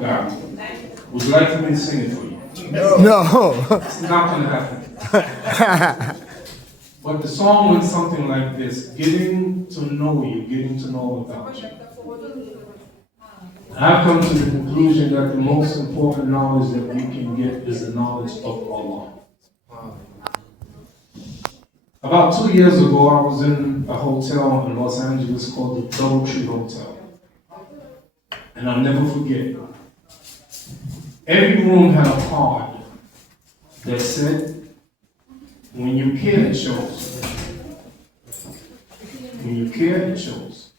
God. Would you like for me to sing it for you? No. It's not going to happen. But the song went something like this: getting to know you, getting to know about you. I've come to the conclusion that the most important knowledge that we can get is the knowledge of Allah. About 2 years ago, I was in a hotel in Los Angeles called the Doubletree Hotel. And I'll never forget, every room had a card that said, when you care, it shows. When you care, it shows.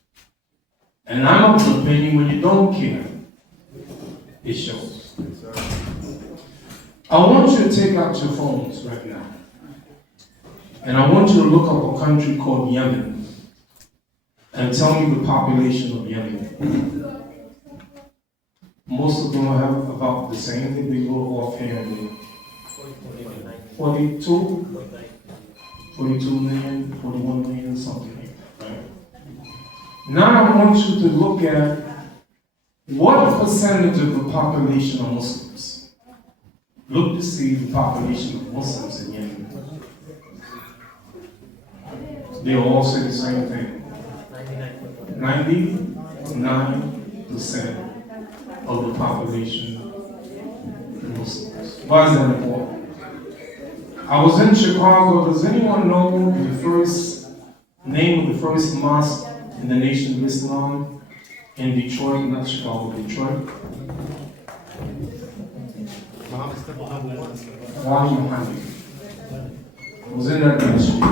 And I'm of the opinion, when you don't care, it shows. I want you to take out your phones right now. And I want you to look up a country called Yemen and tell me the population of Yemen. Most of them have about the same thing. They go offhand. 42 million, 41 million, something like that, right? Now I want you to look at what percentage of the population are Muslims. Look to see the population of Muslims in Yemen. They all say the same thing. 99% of the population are Muslims. Why is that important? I was in Chicago. Does anyone know the first name of the first mosque in the Nation of Islam in Detroit? Not Chicago, Detroit. Muhammad. I was in that masjid.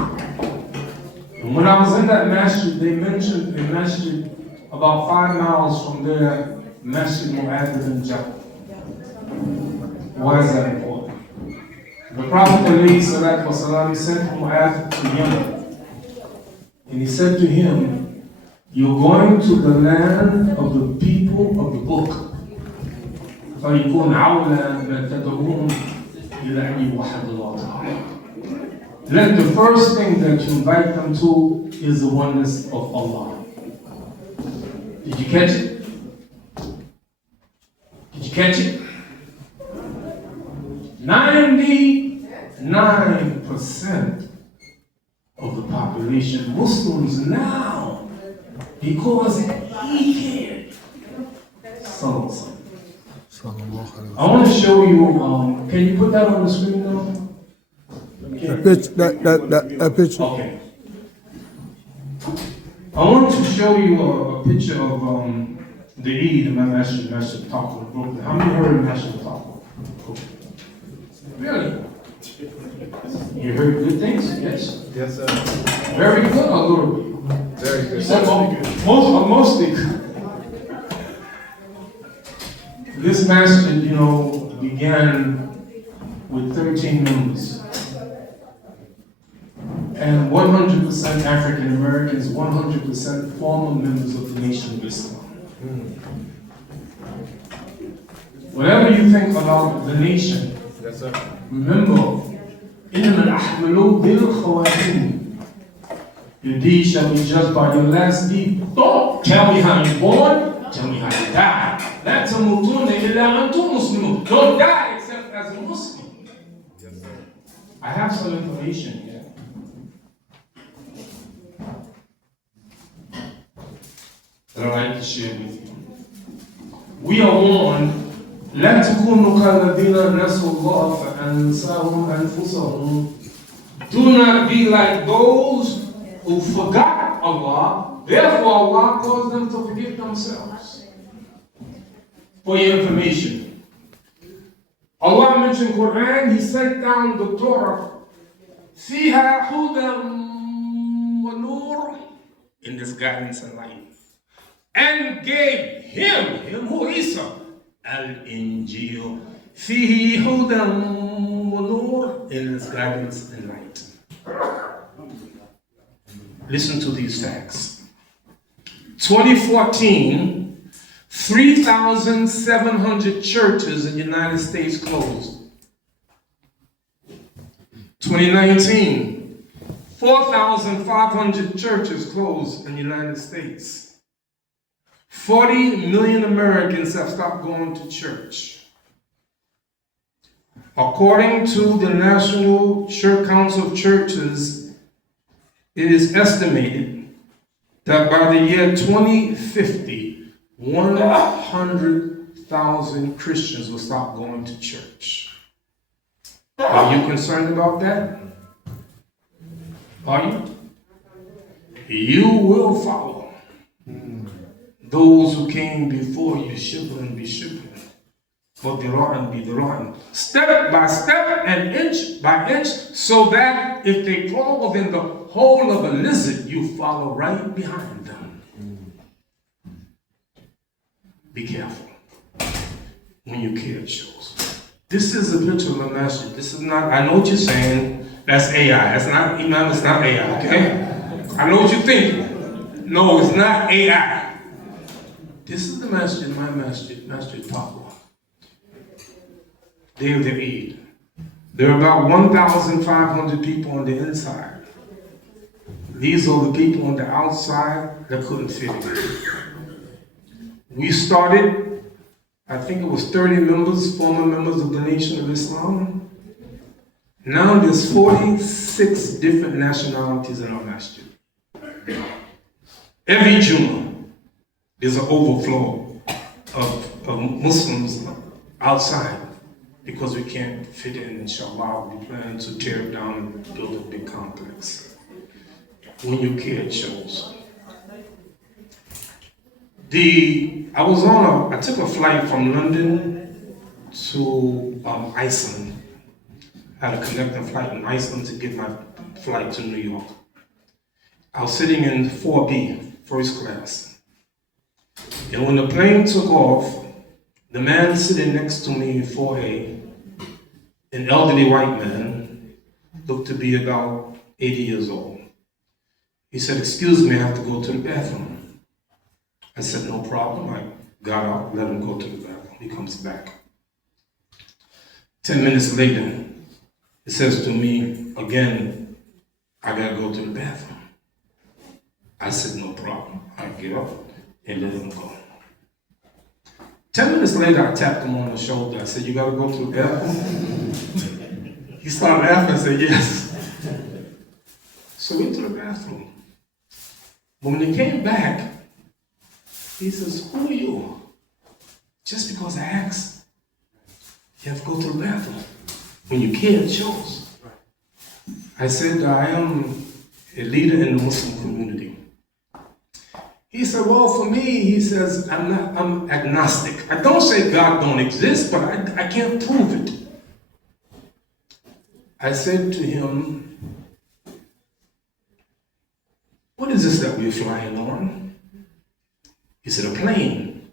And when I was in that masjid, they mentioned a masjid about 5 miles from there, Masjid Mu'adh Jabal. Why is that important? The Prophet ﷺ sent Mu'adh to Yemen. And he said to him, you're going to the land of the people of the book. فَيَكُونْ عَوْلًا مَا تَدْعُوهُمْ إِلَىٰ أَنْ يُوَحَّدَ اللَّهُ تَعَالَى. Let the first thing that you invite them to is the oneness of Allah. Did you catch it? Did you catch it? 99% of the population Muslims now, because he cared. So, I want to show you, can you put that on the screen now? That picture. Okay. I want to show you a picture of the Eid, my Masjid Taqwa in Brooklyn. How many heard of Masjid Taqwa? Really? You heard good things? Yes? Yes, sir. Very good or a little bit? Very good. Mostly good. This masjid, began with 13 members. And 100% African Americans, 100% former members of the Nation of Islam. Whatever you think about the nation, Yes, sir. remember, إِنَّمَا الْأَحْمَلُوا بِالْخَوَاتِيمِ. Your deed shall be judged by your last deed. Don't tell me how you're born, tell me how you die. لَا تَمُوتُونَ إِلَّا أَنْتُمْ مُسْلِمُونَ. Don't die except as a Muslim. Yes, sir. I have some information here that I'd like to share with you. We are warned, لا تكونوا كالذين نسوا الله فأنساهم أنفسهم. Do not be like those who forgot Allah, therefore Allah caused them to forget themselves. For your information, Allah mentioned Quran, He sent down the Torah. فيها هدى ونور, in this guidance and light. And gave him who Isa, Al-Injil, fihi hudan wa nur, in his guidance and light. Listen to these facts. 2014, 3,700 churches in the United States closed. 2019, 4,500 churches closed in the United States. 40 million Americans have stopped going to church. According to the National Church Council of Churches, it is estimated that by the year 2050, 100,000 Christians will stop going to church. Are you concerned about that? Are you? You will follow those who came before you, shibboleth be shibboleth, but Quran be Quran, step by step and inch by inch, so that if they crawl within the hole of a lizard, you follow right behind them. Be careful when you catch shows. This is a picture of a masjid. This is not, I know what you're saying, that's AI. That's not, Imam, it's not AI, okay? I know what you're thinking. No, it's not AI. This is the masjid, my masjid, Masjid Papa. Day of the Eid. There are about 1,500 people on the inside. These are the people on the outside that couldn't fit in. We started, I think it was 30 members, former members of the Nation of Islam. Now there's 46 different nationalities in our masjid. Every Jummah, there's an overflow of Muslims outside because we can't fit in, inshallah. We plan to tear it down and build a big complex. When you care, it shows. I took a flight from London to Iceland. I had a connecting flight in Iceland to get my flight to New York. I was sitting in 4B, first class. And when the plane took off, the man sitting next to me in 4A, an elderly white man, looked to be about 80 years old. He said, "Excuse me, I have to go to the bathroom." I said, "No problem." I got out, let him go to the bathroom. He comes back. 10 minutes later, he says to me again, "I gotta go to the bathroom." I said, "No problem." I get up and let him go. 10 minutes later, I tapped him on the shoulder. I said, "You gotta go to the bathroom?" He started laughing and said, "Yes." So we went to the bathroom. But when he came back, he says, "Who are you?" Just because I asked, you have to go to the bathroom. When you care, it shows. I said, "I am a leader in the Muslim community." He said, "Well, for me," he says, I'm agnostic. I don't say God don't exist, but I can't prove it." I said to him, "What is this that we're flying on?" He said, "A plane."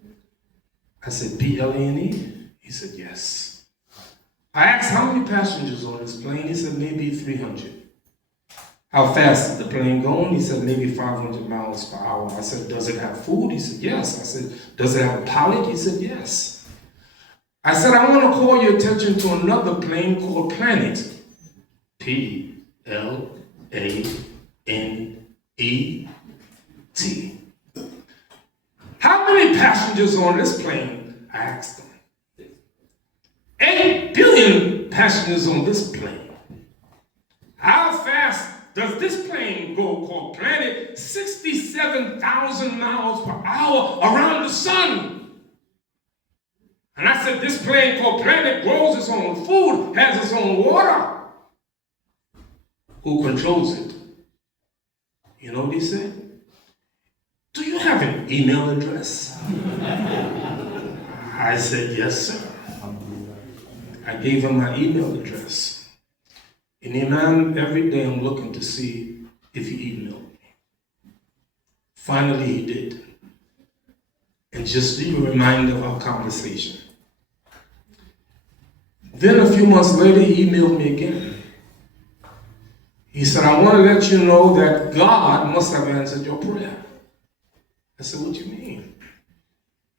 I said, "Plane?" He said, "Yes." I asked, "How many passengers on this plane?" He said, "Maybe 300. "How fast is the plane going?" He said, "Maybe 500 miles per hour. I said, "Does it have food?" He said, "Yes." I said, "Does it have a pilot?" He said, "Yes." I said, "I want to call your attention to another plane called Planet. Planet. How many passengers on this plane?" I asked him. 8 billion passengers on this plane. How fast does this plane go called Planet? 67,000 miles per hour around the sun. And I said, this plane called Planet grows its own food, has its own water. Who controls it? You know what he said? "Do you have an email address?" I said, "Yes, sir." I gave him my email address. And Imam, every day I'm looking to see if he emailed me. Finally, he did. And just to be a reminder of our conversation. Then a few months later, he emailed me again. He said, "I want to let you know that God must have answered your prayer." I said, "What do you mean?"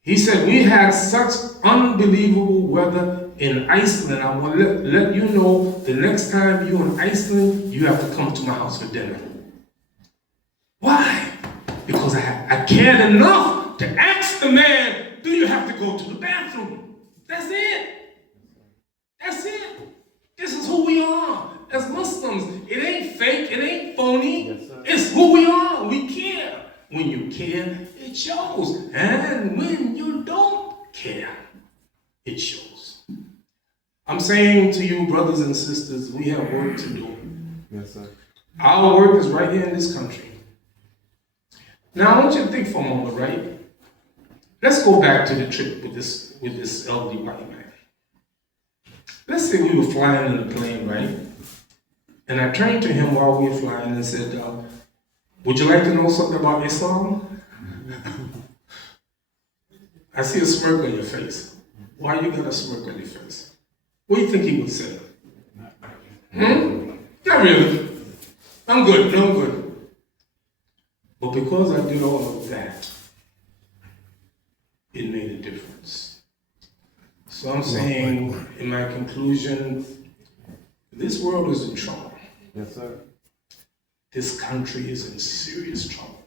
He said, "We had such unbelievable weather in Iceland. I want to let you know the next time you're in Iceland, you have to come to my house for dinner." Why? Because I cared enough to ask ask the man, do you have to go to the bathroom? That's it. That's it. This is who we are as Muslims. It ain't fake, it ain't phony. Yes, sir. It's who we are. We care. When you care, it shows. And when you don't care, it shows. I'm saying to you, brothers and sisters, we have work to do. Yes, sir. Our work is right here in this country. Now, I want you to think for a moment, right? Let's go back to the trip with this elderly white man. Let's say we were flying in a plane, right? And I turned to him while we were flying and said, would you like to know something about Islam? I see a smirk on your face. Why you got a smirk on your face? What do you think he would say? Not really. I'm good, no, I'm good. But because I did all of that, it made a difference. So I'm saying, in my conclusion, this world is in trouble. Yes, sir. This country is in serious trouble.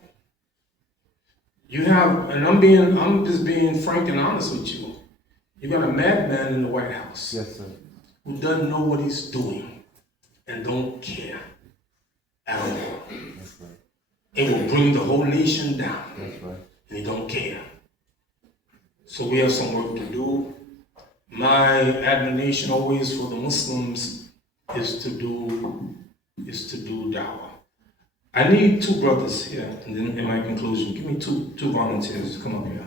You have, and I'm just being frank and honest with you. You got a madman in the White House. Yes, sir. Who doesn't know what he's doing and don't care at all. That's right. It will bring the whole nation down. That's right. And he don't care. So we have some work to do. My admonition always for the Muslims is to do dawah. I need two brothers here, and then in my conclusion, give me two volunteers to come up here.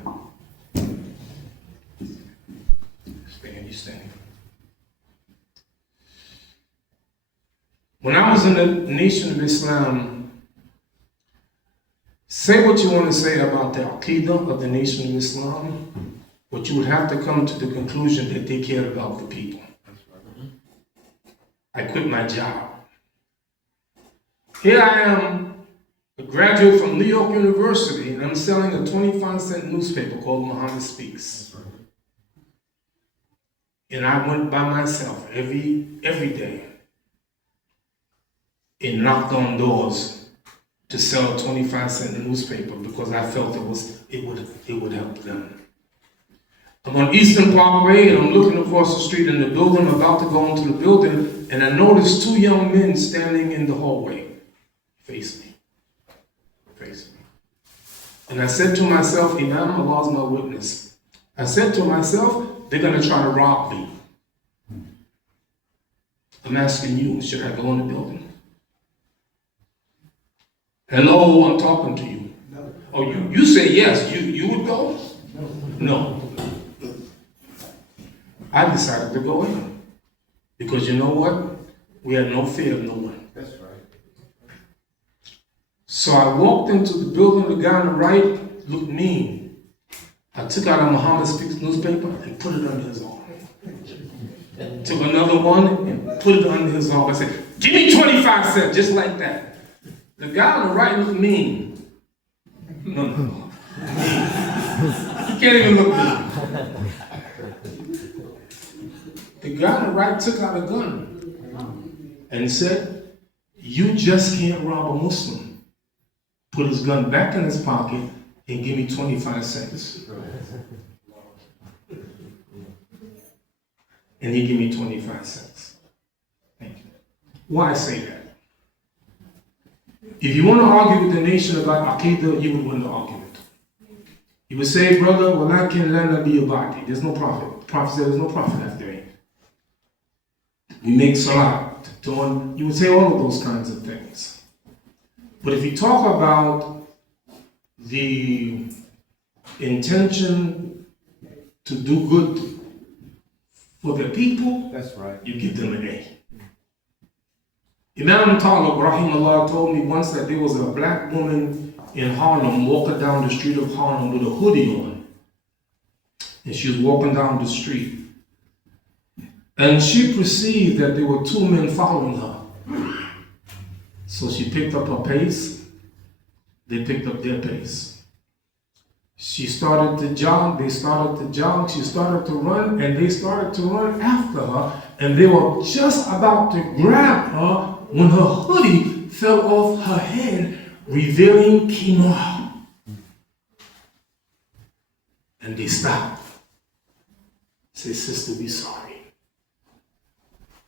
You standing. When I was in the Nation of Islam, say what you want to say about the Aqidah of the Nation of Islam, but you would have to come to the conclusion that they cared about the people. I quit my job. Here I am, a graduate from New York University, and I'm selling a 25-cent newspaper called Muhammad Speaks. And I went by myself every day and knocked on doors to sell a 25-cent newspaper because I felt it would help them. I'm on Eastern Parkway and I'm looking across the street in the building, about to go into the building, and I noticed two young men standing in the hallway. Face me. And I said to myself, Imam, Allah's my witness. I said to myself, they're going to try to rob me. I'm asking you, should I go in the building? Hello, I'm talking to you. No. Oh, you say yes, you would go? No. I decided to go in. Because you know what? We had no fear of no one. That's right. So I walked into the building, the guy on the right looked mean. I took out a Muhammad Speaks newspaper and put it under his arm. Took another one and put it under his arm. I said, give me 25 cents, just like that. The guy on the right looked mean. No. He can't even look mean. The guy on the right took out a gun and said, you just can't rob a Muslim. Put his gun back in his pocket and give me 25 cents. And he gave me 25 cents. Thank you. Why say that? If you want to argue with the nation about Aqidah, you would win the argument. You would say, brother, وَلَكِنْ لَا نَبِيَّ بَعْدِي. There's no prophet. The prophet said there's no prophet after me. We make salat. You would say all of those kinds of things. But if you talk about the intention to do good for the people, that's right. You give them an A. Imam Talib, rahimahullah, told me once that there was a black woman in Harlem walking down the street of Harlem with a hoodie on. And she was walking down the street. And she perceived that there were two men following her. So she picked up her pace. They picked up their pace. She started to jog, they started to jog, she started to run, and they started to run after her, and they were just about to grab her when her hoodie fell off her head, revealing Kimah. and they stop. Say, sister, we sorry.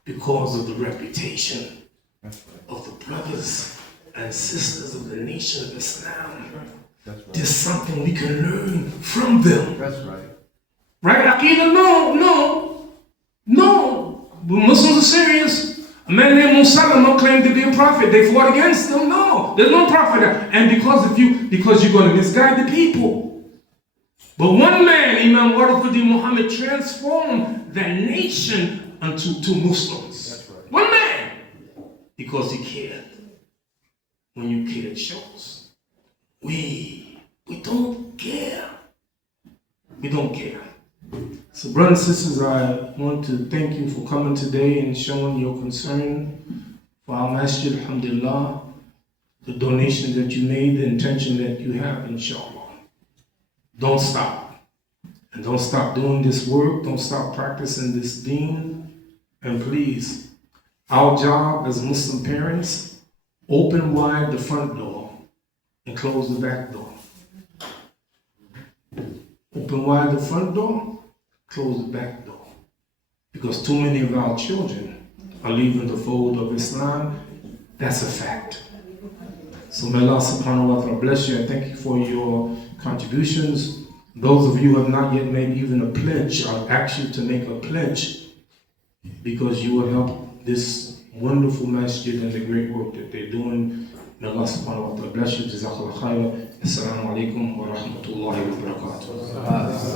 Because of the reputation That's right. of the brothers and sisters of the nation of Islam. That's right. There's something we can learn from them. That's right. Right, Aqidah? No. When Muslims are serious. A man named Musalama claimed to be a prophet. They fought against him. No, there's no prophet there. And because you're going to misguide the people. But one man, Imam Muhammad, transformed the nation into Muslims. That's right. One man. Because he cared. When you care, it shows. We don't care. We don't care. So brothers and sisters, I want to thank you for coming today and showing your concern for our masjid, alhamdulillah, the donation that you made, the intention that you have, inshallah. Don't stop. And don't stop doing this work. Don't stop practicing this deen. And please, our job as Muslim parents, open wide the front door and close the back door. Open wide the front door, close the back door. Because too many of our children are leaving the fold of Islam. That's a fact. So may Allah subhanahu wa ta'ala bless you and thank you for your contributions. Those of you who have not yet made even a pledge, I'll ask you to make a pledge because you will help this wonderful masjid and the great work that they're doing. May Allah subhanahu wa ta'ala bless you. Jazakallah khairan. Assalamu alaikum wa rahmatullahi wa barakatuh.